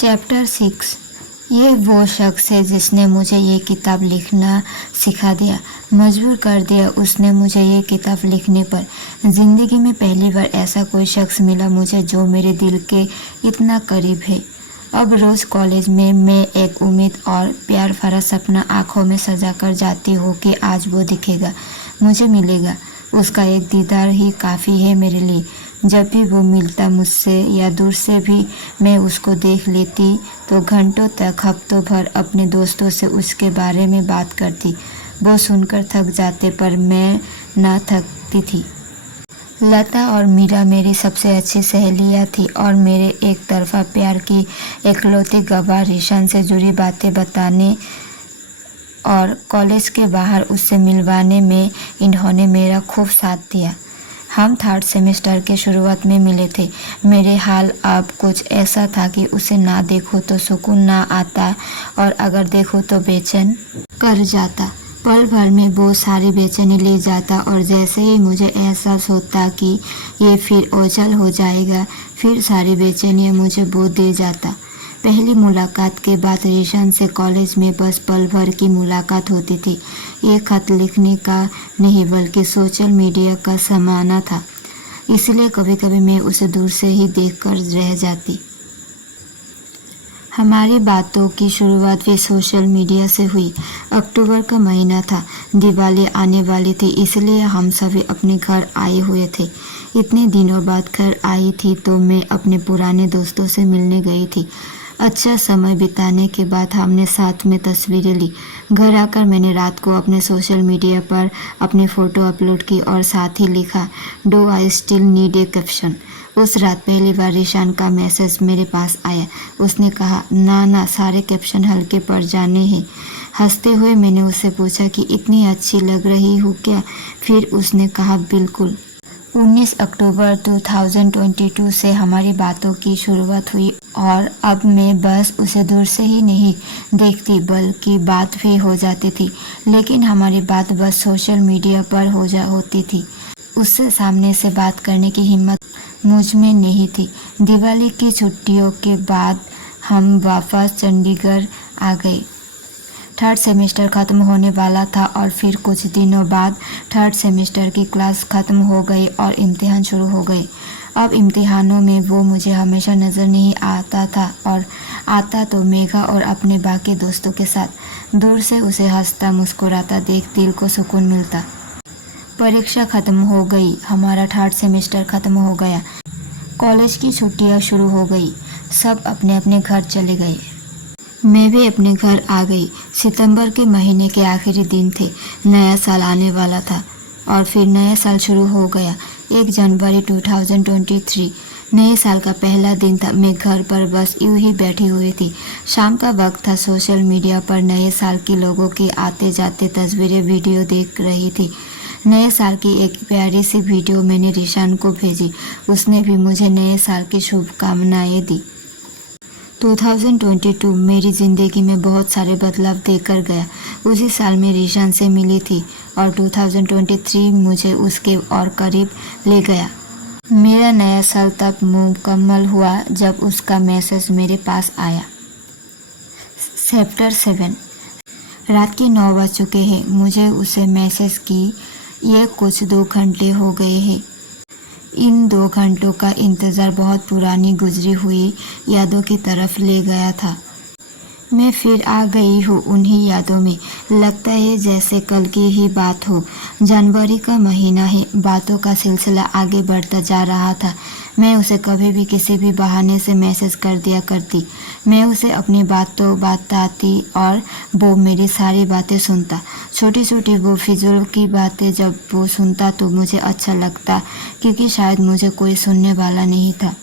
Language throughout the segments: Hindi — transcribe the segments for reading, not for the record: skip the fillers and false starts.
चैप्टर 6। ये वो शख्स है जिसने मुझे ये किताब लिखना सिखा दिया, मजबूर कर दिया उसने मुझे ये किताब लिखने पर। ज़िंदगी में पहली बार ऐसा कोई शख्स मिला मुझे जो मेरे दिल के इतना करीब है। अब रोज़ कॉलेज में मैं एक उम्मीद और प्यार भरा सपना आँखों में सजा कर जाती हूँ कि आज वो दिखेगा, मुझे मिलेगा। उसका एक दीदार ही काफ़ी है मेरे लिए। जब भी वो मिलता मुझसे या दूर से भी मैं उसको देख लेती तो घंटों तक, हफ्तों भर अपने दोस्तों से उसके बारे में बात करती। वो सुनकर थक जाते पर मैं ना थकती थी। लता और मीरा मेरी सबसे अच्छी सहेलियाँ थी और मेरे एक तरफा प्यार की एकलौती गवाह रीशान से जुड़ी बातें बताने और कॉलेज के बाहर उससे मिलवाने में इन्होंने मेरा खूब साथ दिया। हम 3rd सेमेस्टर के शुरुआत में मिले थे। मेरे हाल अब कुछ ऐसा था कि उसे ना देखो तो सुकून ना आता और अगर देखो तो बेचैन कर जाता। पल भर में वो सारी बेचैनी ले जाता और जैसे ही मुझे एहसास होता कि ये फिर ओझल हो जाएगा, फिर सारी बेचैनी मुझे वो दे जाता। पहली मुलाकात के बाद रीशान से कॉलेज में बस पल भर की मुलाकात होती थी। ये खत लिखने का नहीं बल्कि सोशल मीडिया का ज़माना था, इसलिए कभी कभी मैं उसे दूर से ही देखकर रह जाती। हमारी बातों की शुरुआत भी सोशल मीडिया से हुई। अक्टूबर का महीना था, दिवाली आने वाली थी, इसलिए हम सभी अपने घर आए हुए थे। इतने दिनों बाद घर आई थी तो मैं अपने पुराने दोस्तों से मिलने गई थी। अच्छा समय बिताने के बाद हमने साथ में तस्वीरें ली। घर आकर मैंने रात को अपने सोशल मीडिया पर अपनी फ़ोटो अपलोड की और साथ ही लिखा, do I still need a caption. उस रात पहली बार रीशान का मैसेज मेरे पास आया। उसने कहा, ना सारे कैप्शन हल्के पड़ जाने हैं। हंसते हुए मैंने उससे पूछा कि इतनी अच्छी लग रही हूँ क्या? फिर उसने कहा, बिल्कुल। 19 अक्टूबर 2022 से हमारी बातों की शुरुआत हुई और अब मैं बस उसे दूर से ही नहीं देखती बल्कि बात भी हो जाती थी। लेकिन हमारी बात बस सोशल मीडिया पर होती थी। उससे सामने से बात करने की हिम्मत मुझ में नहीं थी। दिवाली की छुट्टियों के बाद हम वापस चंडीगढ़ आ गए। 3rd सेमेस्टर ख़त्म होने वाला था और फिर कुछ दिनों बाद 3rd सेमेस्टर की क्लास ख़त्म हो गई और इम्तिहान शुरू हो गए। अब इम्तिहानों में वो मुझे हमेशा नज़र नहीं आता था और आता तो मेघा और अपने बाकी दोस्तों के साथ। दूर से उसे हंसता मुस्कुराता देख दिल को सुकून मिलता। परीक्षा ख़त्म हो गई, हमारा 3rd सेमेस्टर ख़त्म हो गया। कॉलेज की छुट्टियाँ शुरू हो गई, सब अपने अपने घर चले गए। मैं भी अपने घर आ गई। सितंबर के महीने के आखिरी दिन थे, नया साल आने वाला था और फिर नया साल शुरू हो गया। 1 जनवरी 2023 नए साल का पहला दिन था। मैं घर पर बस यूं ही बैठी हुई थी। शाम का वक्त था। सोशल मीडिया पर नए साल के लोगों की आते जाते तस्वीरें, वीडियो देख रही थी। नए साल की एक प्यारी सी वीडियो मैंने रीशान को भेजी। उसने भी मुझे नए साल की शुभकामनाएं दी। 2022 मेरी ज़िंदगी में बहुत सारे बदलाव देकर गया। उसी साल में रीशान से मिली थी और 2023 मुझे उसके और करीब ले गया। मेरा नया साल तब मुकम्मल हुआ जब उसका मैसेज मेरे पास आया। चैप्टर 7। रात के 9 बज चुके हैं। मुझे उसे मैसेज की ये कुछ 2 घंटे हो गए हैं। इन 2 घंटों का इंतज़ार बहुत पुरानी गुजरी हुई यादों की तरफ ले गया था। मैं फिर आ गई हूँ उन्हीं यादों में। लगता है जैसे कल की ही बात हो। जनवरी का महीना है। बातों का सिलसिला आगे बढ़ता जा रहा था। मैं उसे कभी भी किसी भी बहाने से मैसेज कर दिया करती। मैं उसे अपनी बातों बताती और वो मेरी सारी बातें सुनता। छोटी छोटी वो फिजूल की बातें जब वो सुनता तो मुझे अच्छा लगता, क्योंकि शायद मुझे कोई सुनने वाला नहीं था।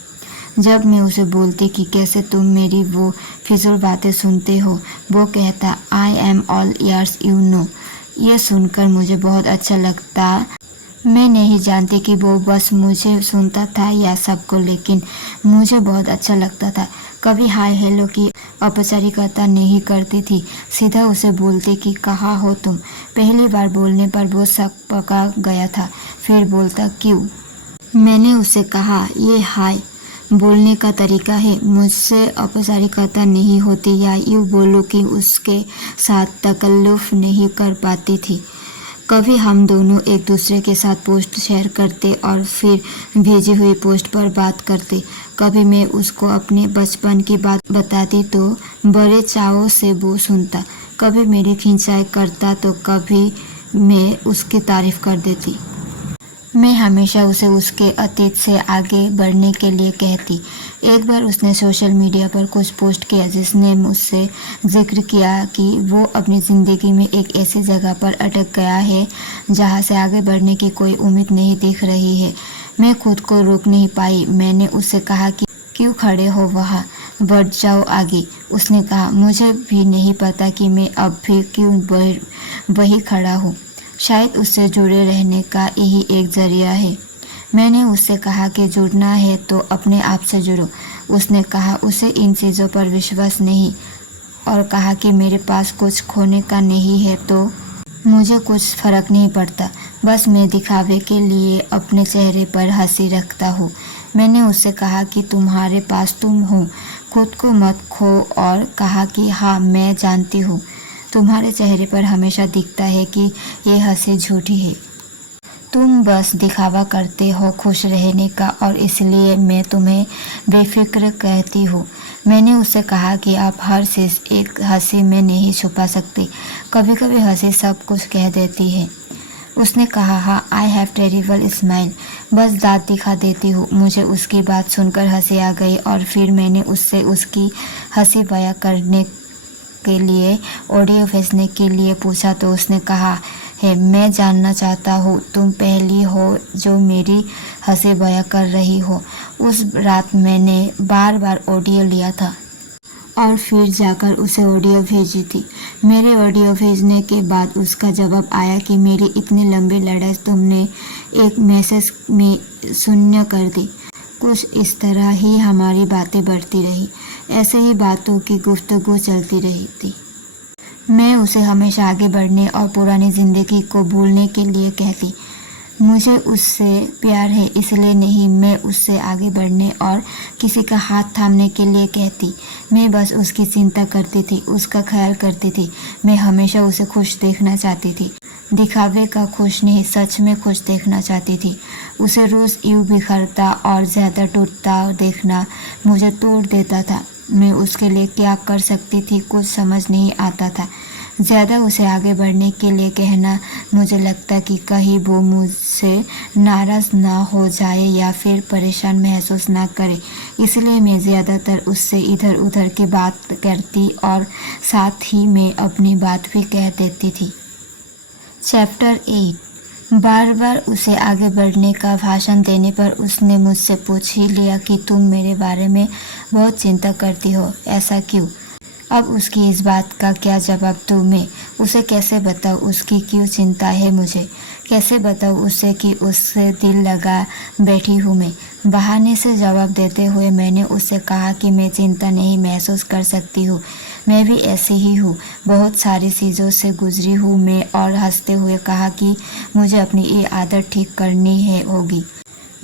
जब मैं उसे बोलती कि कैसे तुम मेरी वो फिजूल बातें सुनते हो, वो कहता, I am all years you know. ये सुनकर मुझे बहुत अच्छा लगता। मैं नहीं जानती कि वो बस मुझे सुनता था या सबको, लेकिन मुझे बहुत अच्छा लगता था। कभी हाय हेलो की औपचारिकता नहीं करती थी, सीधा उसे बोलती कि कहाँ हो तुम। पहली बार बोलने पर वो शक पका गया था। फिर बोलता, क्यों? मैंने उसे कहा, ये हाय बोलने का तरीका है। मुझसे औपचारिकता नहीं होती, या यूँ बोलो कि उसके साथ तकल्लुफ़ नहीं कर पाती थी। कभी हम दोनों एक दूसरे के साथ पोस्ट शेयर करते और फिर भेजी हुई पोस्ट पर बात करते। कभी मैं उसको अपने बचपन की बात बताती तो बड़े चाव से वो सुनता। कभी मेरी खिंचाई करता तो कभी मैं उसकी तारीफ कर देती। मैं हमेशा उसे उसके अतीत से आगे बढ़ने के लिए कहती। एक बार उसने सोशल मीडिया पर कुछ पोस्ट किया जिसने मुझसे जिक्र किया कि वो अपनी ज़िंदगी में एक ऐसी जगह पर अटक गया है जहाँ से आगे बढ़ने की कोई उम्मीद नहीं दिख रही है। मैं खुद को रोक नहीं पाई। मैंने उससे कहा कि क्यों खड़े हो वहाँ, बढ़ जाओ आगे। उसने कहा, मुझे भी नहीं पता कि मैं अब भी क्यों वही खड़ा हूँ। शायद उससे जुड़े रहने का यही एक जरिया है। मैंने उससे कहा कि जुड़ना है तो अपने आप से जुड़ो। उसने कहा उसे इन चीज़ों पर विश्वास नहीं और कहा कि मेरे पास कुछ खोने का नहीं है तो मुझे कुछ फ़र्क नहीं पड़ता, बस मैं दिखावे के लिए अपने चेहरे पर हंसी रखता हूँ। मैंने उससे कहा कि तुम्हारे पास तुम हो, खुद को मत खो, और कहा कि हाँ, मैं जानती हूँ तुम्हारे चेहरे पर हमेशा दिखता है कि ये हंसी झूठी है। तुम बस दिखावा करते हो खुश रहने का, और इसलिए मैं तुम्हें बेफिक्र कहती हूँ। मैंने उससे कहा कि आप हर चीज़ एक हंसी में नहीं छुपा सकते, कभी कभी हंसी सब कुछ कह देती है। उसने कहा, हाँ, आई हैव टेरिबल स्माइल, बस दांत दिखा देती हूँ। मुझे उसकी बात सुनकर हंसी आ गई और फिर मैंने उससे उसकी हंसी बयां करने के लिए ऑडियो भेजने के लिए पूछा तो उसने कहा है, मैं जानना चाहता हूँ तुम पहली हो जो मेरी हंसी बयां कर रही हो। उस रात मैंने बार बार ऑडियो लिया था और फिर जाकर उसे ऑडियो भेजी थी। मेरे ऑडियो भेजने के बाद उसका जवाब आया कि मेरी इतनी लंबी लड़ाई तुमने एक मैसेज में शून्य कर दी। कुछ इस तरह ही हमारी बातें बढ़ती रही। ऐसे ही बातों की गुफ्तगू चलती रही थी। मैं उसे हमेशा आगे बढ़ने और पुरानी ज़िंदगी को भूलने के लिए कहती। मुझे उससे प्यार है इसलिए नहीं, मैं उससे आगे बढ़ने और किसी का हाथ थामने के लिए कहती। मैं बस उसकी चिंता करती थी, उसका ख्याल करती थी। मैं हमेशा उसे खुश देखना चाहती थी, दिखावे का खुश नहीं, सच में खुश देखना चाहती थी। उसे रोज़ यूँ बिखरता और ज़्यादा टूटता देखना मुझे तोड़ देता था। मैं उसके लिए क्या कर सकती थी कुछ समझ नहीं आता था। ज़्यादा उसे आगे बढ़ने के लिए कहना मुझे लगता कि कहीं वो मुझसे नाराज़ ना हो जाए या फिर परेशान महसूस ना करे, इसलिए मैं ज़्यादातर उससे इधर उधर की बात करती और साथ ही मैं अपनी बात भी कह देती थी। चैप्टर 8। बार बार उसे आगे बढ़ने का भाषण देने पर उसने मुझसे पूछ ही लिया कि तुम मेरे बारे में बहुत चिंता करती हो, ऐसा क्यों? अब उसकी इस बात का क्या जवाब दूँ मैं? उसे कैसे बताऊँ उसकी क्यों चिंता है मुझे? कैसे बताऊँ उसे कि उससे दिल लगा बैठी हूँ मैं? बहाने से जवाब देते हुए मैंने उससे कहा कि मैं चिंता नहीं महसूस कर सकती हूँ, मैं भी ऐसी ही हूँ, बहुत सारी चीज़ों से गुजरी हूँ मैं, और हंसते हुए कहा कि मुझे अपनी ये आदत ठीक करनी होगी।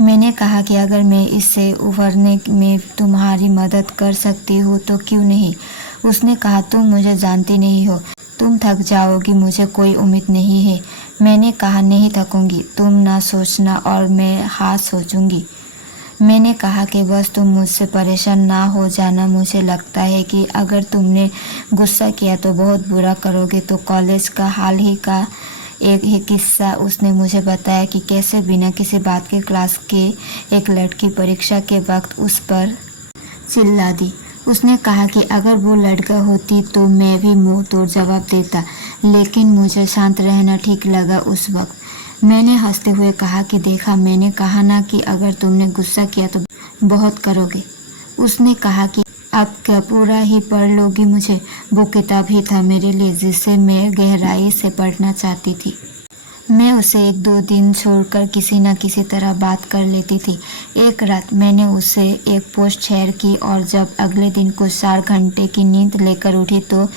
मैंने कहा कि अगर मैं इससे उभरने में तुम्हारी मदद कर सकती हूँ तो क्यों नहीं। उसने कहा, तुम मुझे जानती नहीं हो, तुम थक जाओगी, मुझे कोई उम्मीद नहीं है। मैंने कहा, नहीं थकूंगी, तुम ना सोचना और मैं हाँ सोचूंगी। मैंने कहा कि बस तुम मुझसे परेशान ना हो जाना, मुझे लगता है कि अगर तुमने गुस्सा किया तो बहुत बुरा करोगे। तो कॉलेज का हाल ही का एक ही किस्सा उसने मुझे बताया कि कैसे बिना किसी बात के क्लास के एक लड़की परीक्षा के वक्त उस पर चिल्ला दी। उसने कहा कि अगर वो लड़का होती तो मैं भी मुंह तोड़ जवाब देता, लेकिन मुझे शांत रहना ठीक लगा उस वक्त। मैंने हंसते हुए कहा कि देखा, मैंने कहा ना कि अगर तुमने गुस्सा किया तो बहुत करोगे। उसने कहा कि अब क्या पूरा ही पढ़ लोगी मुझे? वो किताब ही था मेरे लिए जिसे मैं गहराई से पढ़ना चाहती थी। मैं उसे 1-2 दिन छोड़कर किसी न किसी तरह बात कर लेती थी। एक रात मैंने उसे एक पोस्ट शेयर की और जब अगले दिन कुछ 4 घंटे की नींद लेकर उठी तो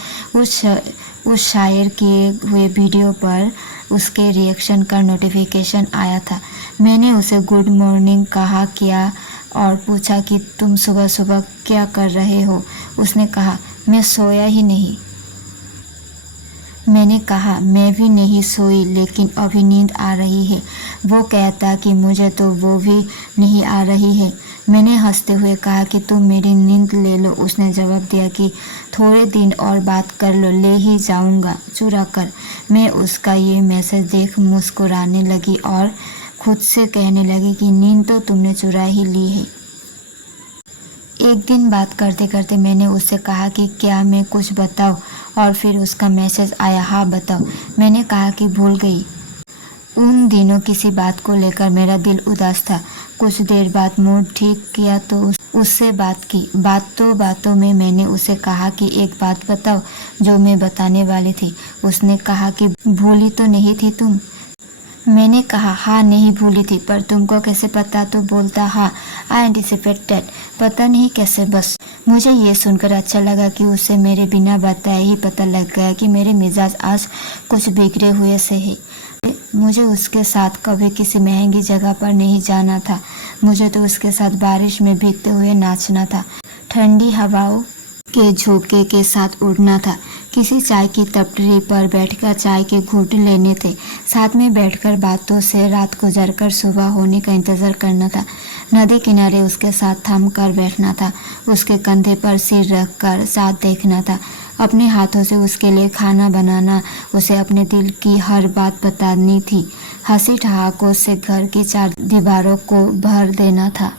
उस शायर किए हुए वीडियो पर उसके रिएक्शन का नोटिफिकेशन आया था। मैंने उसे गुड मॉर्निंग कहा, क्या और पूछा कि तुम सुबह सुबह क्या कर रहे हो। उसने कहा, मैं सोया ही नहीं। मैंने कहा, मैं भी नहीं सोई, लेकिन अभी नींद आ रही है। वो कहता कि मुझे तो वो भी नहीं आ रही है। मैंने हंसते हुए कहा कि तुम मेरी नींद ले लो। उसने जवाब दिया कि थोड़े दिन और बात कर लो, ले ही जाऊंगा चुरा कर। मैं उसका ये मैसेज देख मुस्कुराने लगी और खुद से कहने लगी कि नींद तो तुमने चुरा ही ली है। एक दिन बात करते करते मैंने उससे कहा कि क्या मैं कुछ बताऊं, और फिर उसका मैसेज आया, हाँ बताओ। मैंने कहा कि भूल गई। उन दिनों किसी बात को लेकर मेरा दिल उदास था। कुछ देर बाद मूड ठीक किया तो उससे बात की। बातों में मैंने उसे कहा कि एक बात बताओ जो मैं बताने वाली थी। उसने कहा कि भूली तो नहीं थी तुम। मैंने कहा, हाँ नहीं भूली थी, पर तुमको कैसे पता? तो बोलता, हाँ आई एंटिसिपेटेड, पता नहीं कैसे। बस मुझे ये सुनकर अच्छा लगा कि उसे मेरे बिना बताए ही पता लग गया कि मेरे मिजाज आज कुछ बिगड़े हुए से है। मुझे उसके साथ कभी किसी महंगी जगह पर नहीं जाना था। मुझे तो उसके साथ बारिश में भीगते हुए नाचना था, ठंडी हवाओं के झोंके के साथ उड़ना था। किसी चाय की टपरी पर बैठकर चाय के घूंट लेने थे। साथ में बैठकर बातों से रात गुजरकर सुबह होने का इंतज़ार करना था। नदी किनारे उसके साथ थम कर बैठना था। उसके कंधे पर सिर रखकर साथ देखना था। अपने हाथों से उसके लिए खाना बनाना, उसे अपने दिल की हर बात बतानी थी। हंसी ठहाकों से घर की चार दीवारों को भर देना था।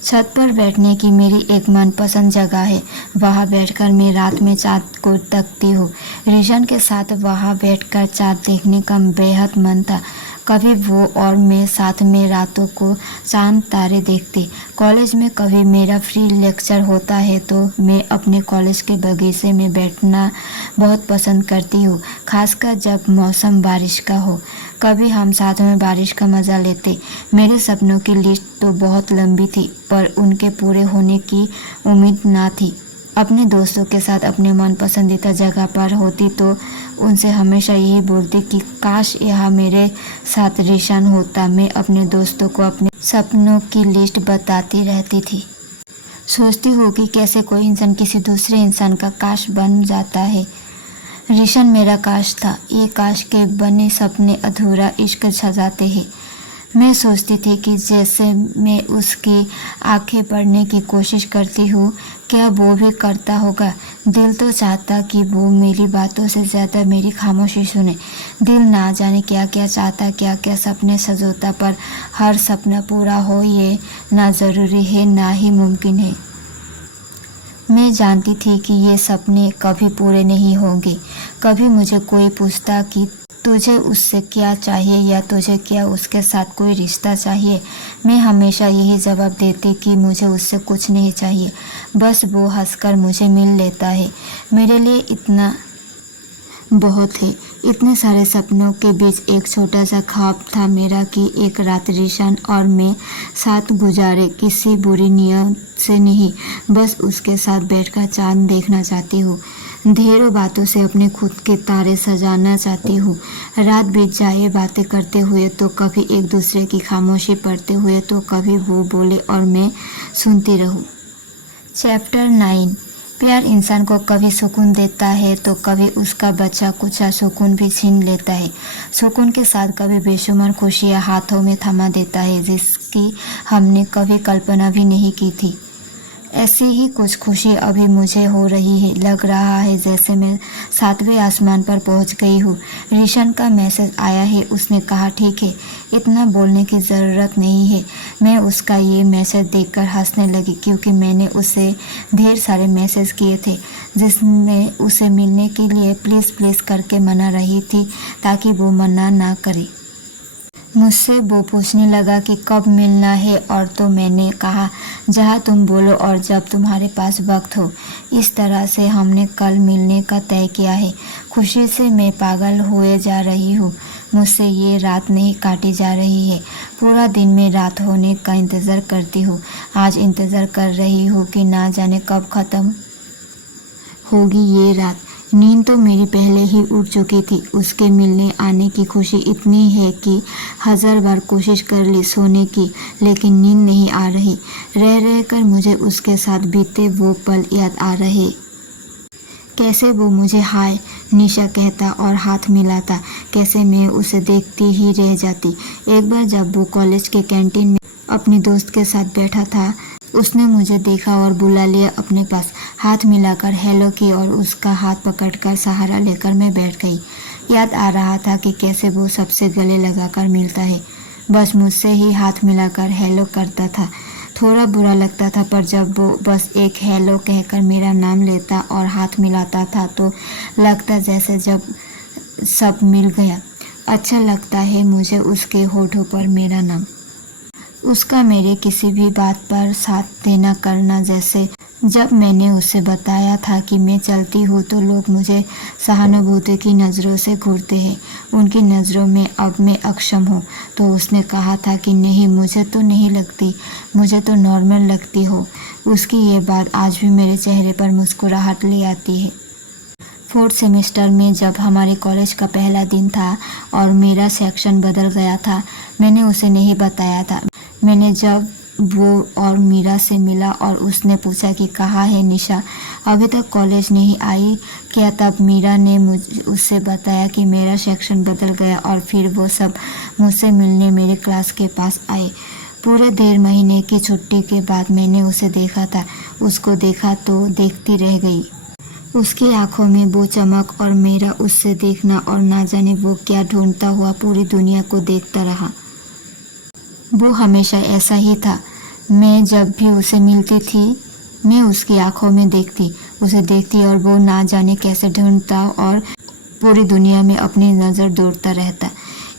छत पर बैठने की मेरी एक मनपसंद जगह है। वहाँ बैठकर मैं रात में चाँद को तकती हूँ। रिशन के साथ वहाँ बैठकर चाँद देखने का बेहद मन था। कभी वो और मैं साथ में रातों को चांद तारे देखते। कॉलेज में कभी मेरा फ्री लेक्चर होता है तो मैं अपने कॉलेज के बगीचे में बैठना बहुत पसंद करती हूँ, खासकर जब मौसम बारिश का हो। कभी हम साथ में बारिश का मज़ा लेते। मेरे सपनों की लिस्ट तो बहुत लंबी थी, पर उनके पूरे होने की उम्मीद ना थी। अपने दोस्तों के साथ अपने मन पसंदीदा जगह पर होती तो उनसे हमेशा यही बोलती कि काश यहाँ मेरे साथ रिशन होता। मैं अपने दोस्तों को अपने सपनों की लिस्ट बताती रहती थी। सोचती हूँ कि कैसे कोई इंसान किसी दूसरे इंसान का काश बन जाता है। रिशन मेरा काश था। ये काश के बने सपने अधूरा इश्क सजाते हैं। मैं सोचती थी कि जैसे मैं उसकी आंखें पढ़ने की कोशिश करती हूँ, क्या वो भी करता होगा। दिल तो चाहता कि वो मेरी बातों से ज़्यादा मेरी खामोशी सुने। दिल ना जाने क्या क्या चाहता, क्या क्या सपने सजोता, पर हर सपना पूरा हो ये ना ज़रूरी है, ना ही मुमकिन है। मैं जानती थी कि ये सपने कभी पूरे नहीं होंगे। कभी मुझे कोई पूछता कि तुझे उससे क्या चाहिए या तुझे क्या उसके साथ कोई रिश्ता चाहिए, मैं हमेशा यही जवाब देती कि मुझे उससे कुछ नहीं चाहिए। बस वो हंसकर मुझे मिल लेता है। मेरे लिए इतना बहुत है। इतने सारे सपनों के बीच एक छोटा सा ख्वाब था मेरा कि एक रात रिशन और मैं साथ गुजारे। किसी बुरी नियत से नहीं, बस उसके साथ बैठकर चांद देखना चाहती हूँ। ढेरों बातों से अपने खुद के तारे सजाना चाहती हूँ। रात बीत जाए बातें करते हुए, तो कभी एक दूसरे की खामोशी पढ़ते हुए, तो कभी वो बोले और मैं सुनती रहूँ। चैप्टर 9। प्यार इंसान को कभी सुकून देता है तो कभी उसका बचा कुचा सुकून भी छीन लेता है। सुकून के साथ कभी बेशुमार खुशियाँ हाथों में थमा देता है जिसकी हमने कभी कल्पना भी नहीं की थी। ऐसी ही कुछ खुशी अभी मुझे हो रही है। लग रहा है जैसे मैं 7वें आसमान पर पहुंच गई हूँ। रिशन का मैसेज आया है। उसने कहा, ठीक है, इतना बोलने की ज़रूरत नहीं है। मैं उसका ये मैसेज देखकर हंसने लगी क्योंकि मैंने उसे ढेर सारे मैसेज किए थे जिसमें उसे मिलने के लिए प्लीज़ प्लीज़ करके मना रही थी ताकि वो मना ना करे। मुझसे वो पूछने लगा कि कब मिलना है, और तो मैंने कहा जहाँ तुम बोलो और जब तुम्हारे पास वक्त हो। इस तरह से हमने कल मिलने का तय किया है। खुशी से मैं पागल हुए जा रही हूँ। मुझसे ये रात नहीं काटी जा रही है। पूरा दिन मैं रात होने का इंतज़ार करती हूँ। आज इंतज़ार कर रही हूँ कि ना जाने कब ख़त्म होगी ये रात। नींद तो मेरी पहले ही उड़ चुकी थी। उसके मिलने आने की खुशी इतनी है कि 1000 बार कोशिश कर ली सोने की, लेकिन नींद नहीं आ रही। रह रह कर मुझे उसके साथ बीते वो पल याद आ रहे। कैसे वो मुझे हाय निशा कहता और हाथ मिलाता, कैसे मैं उसे देखती ही रह जाती। एक बार जब वो कॉलेज के कैंटीन में अपनी दोस्त के साथ बैठा था, उसने मुझे देखा और बुला लिया अपने पास। हाथ मिलाकर हेलो की और उसका हाथ पकड़कर सहारा लेकर मैं बैठ गई। याद आ रहा था कि कैसे वो सबसे गले लगाकर मिलता है, बस मुझसे ही हाथ मिलाकर हेलो करता था। थोड़ा बुरा लगता था, पर जब वो बस एक हेलो कहकर मेरा नाम लेता और हाथ मिलाता था तो लगता जैसे जब सब मिल गया। अच्छा लगता है मुझे उसके होठों पर मेरा नाम, उसका मेरे किसी भी बात पर साथ देना करना। जैसे जब मैंने उसे बताया था कि मैं चलती हूँ तो लोग मुझे सहानुभूति की नज़रों से घूरते हैं, उनकी नज़रों में अब मैं अक्षम हूँ, तो उसने कहा था कि नहीं, मुझे तो नहीं लगती, मुझे तो नॉर्मल लगती हो। उसकी ये बात आज भी मेरे चेहरे पर मुस्कुराहट ले आती है। 4th सेमेस्टर में जब हमारे कॉलेज का पहला दिन था और मेरा सेक्शन बदल गया था, मैंने उसे नहीं बताया था। मैंने जब वो और मीरा से मिला और उसने पूछा कि कहाँ है निशा, अभी तक कॉलेज नहीं आई क्या, तब मीरा ने उससे बताया कि मेरा सेक्शन बदल गया और फिर वो सब मुझसे मिलने मेरे क्लास के पास आए। पूरे 1.5 महीने की छुट्टी के बाद मैंने उसे देखा था। उसको देखा तो देखती रह गई। उसकी आंखों में वो चमक और मेरा उससे देखना, और ना जाने वो क्या ढूंढता हुआ पूरी दुनिया को देखता रहा। वो हमेशा ऐसा ही था। मैं जब भी उसे मिलती थी, मैं उसकी आंखों में उसे देखती और वो ना जाने कैसे ढूंढता और पूरी दुनिया में अपनी नज़र दौड़ता रहता।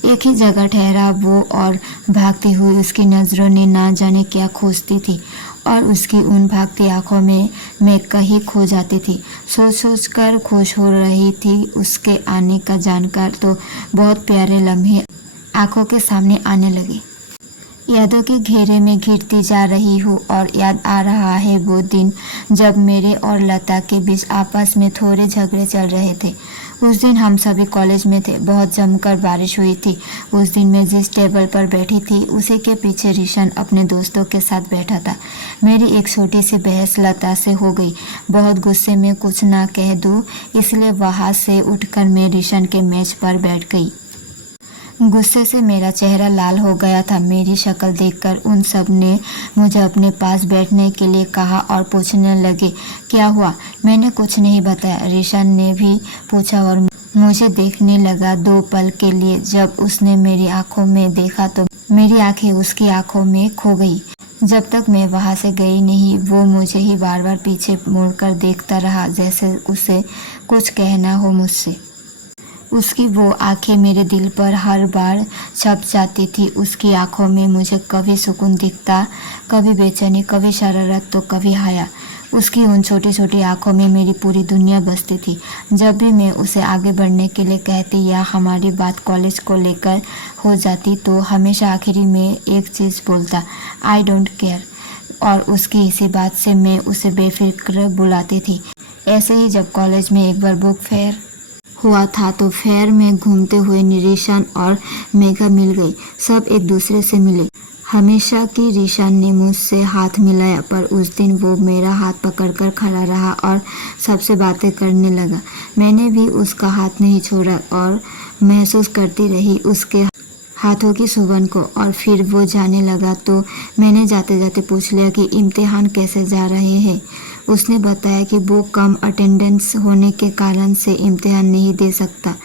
एक ही जगह ठहरा वो और भागती हुई उसकी नज़रों ने ना जाने क्या खोजती थी, और उसकी उन भागती आंखों में मैं कहीं खो जाती थी। सोच कर खुश हो रही थी उसके आने का जानकर, तो बहुत प्यारे लम्हे आंखों के सामने आने लगे। यादों के घेरे में घिरती जा रही हूँ और याद आ रहा है वो दिन जब मेरे और लता के बीच आपस में थोड़े झगड़े चल रहे थे। उस दिन हम सभी कॉलेज में थे, बहुत जमकर बारिश हुई थी। उस दिन मैं जिस टेबल पर बैठी थी उसी के पीछे रिशन अपने दोस्तों के साथ बैठा था। मेरी एक छोटी सी बहस लता से हो गई। बहुत गुस्से में कुछ ना कह दूँ, इसलिए वहाँ से उठकर मैं रिशन के मेज पर बैठ गई। गुस्से से मेरा चेहरा लाल हो गया था। मेरी शक्ल देखकर उन सब ने मुझे अपने पास बैठने के लिए कहा और पूछने लगे क्या हुआ। मैंने कुछ नहीं बताया। रिशन ने भी पूछा और मुझे देखने लगा 2 पल के लिए। जब उसने मेरी आंखों में देखा तो मेरी आंखें उसकी आंखों में खो गई। जब तक मैं वहां से गई नहीं, वो मुझे ही बार बार पीछे मुड़कर देखता रहा, जैसे उसे कुछ कहना हो मुझसे। उसकी वो आंखें मेरे दिल पर हर बार छप जाती थी। उसकी आंखों में मुझे कभी सुकून दिखता, कभी बेचैनी, कभी शरारत तो कभी हया। उसकी उन छोटी छोटी आंखों में मेरी पूरी दुनिया बसती थी। जब भी मैं उसे आगे बढ़ने के लिए कहती या हमारी बात कॉलेज को लेकर हो जाती, तो हमेशा आखिरी में एक चीज़ बोलता, आई डोंट केयर, और उसकी इसी बात से मैं उसे बेफिक्र बुलाती थी। ऐसे ही जब कॉलेज में एक बार बुक फेयर हुआ था तो फेयर में घूमते हुए निरीशन और मेघा मिल गई। सब एक दूसरे से मिले। हमेशा की रिशान ने मुझसे हाथ मिलाया, पर उस दिन वो मेरा हाथ पकड़कर खड़ा रहा और सबसे बातें करने लगा। मैंने भी उसका हाथ नहीं छोड़ा और महसूस करती रही उसके हाथों की सुगंध को। और फिर वो जाने लगा तो मैंने जाते जाते पूछ लिया कि इम्तिहान कैसे जा रहे हैं। उसने बताया कि वो कम अटेंडेंस होने के कारण से इम्तिहान नहीं दे सकता।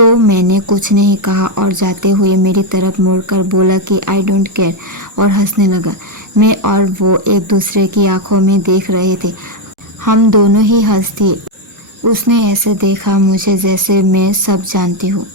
मैंने कुछ नहीं कहा और जाते हुए मेरी तरफ मुड़कर बोला कि आई डोंट केयर, और हंसने लगा। मैं और वो एक दूसरे की आंखों में देख रहे थे। हम दोनों ही हंस दिए। उसने ऐसे देखा मुझे जैसे मैं सब जानती हूँ।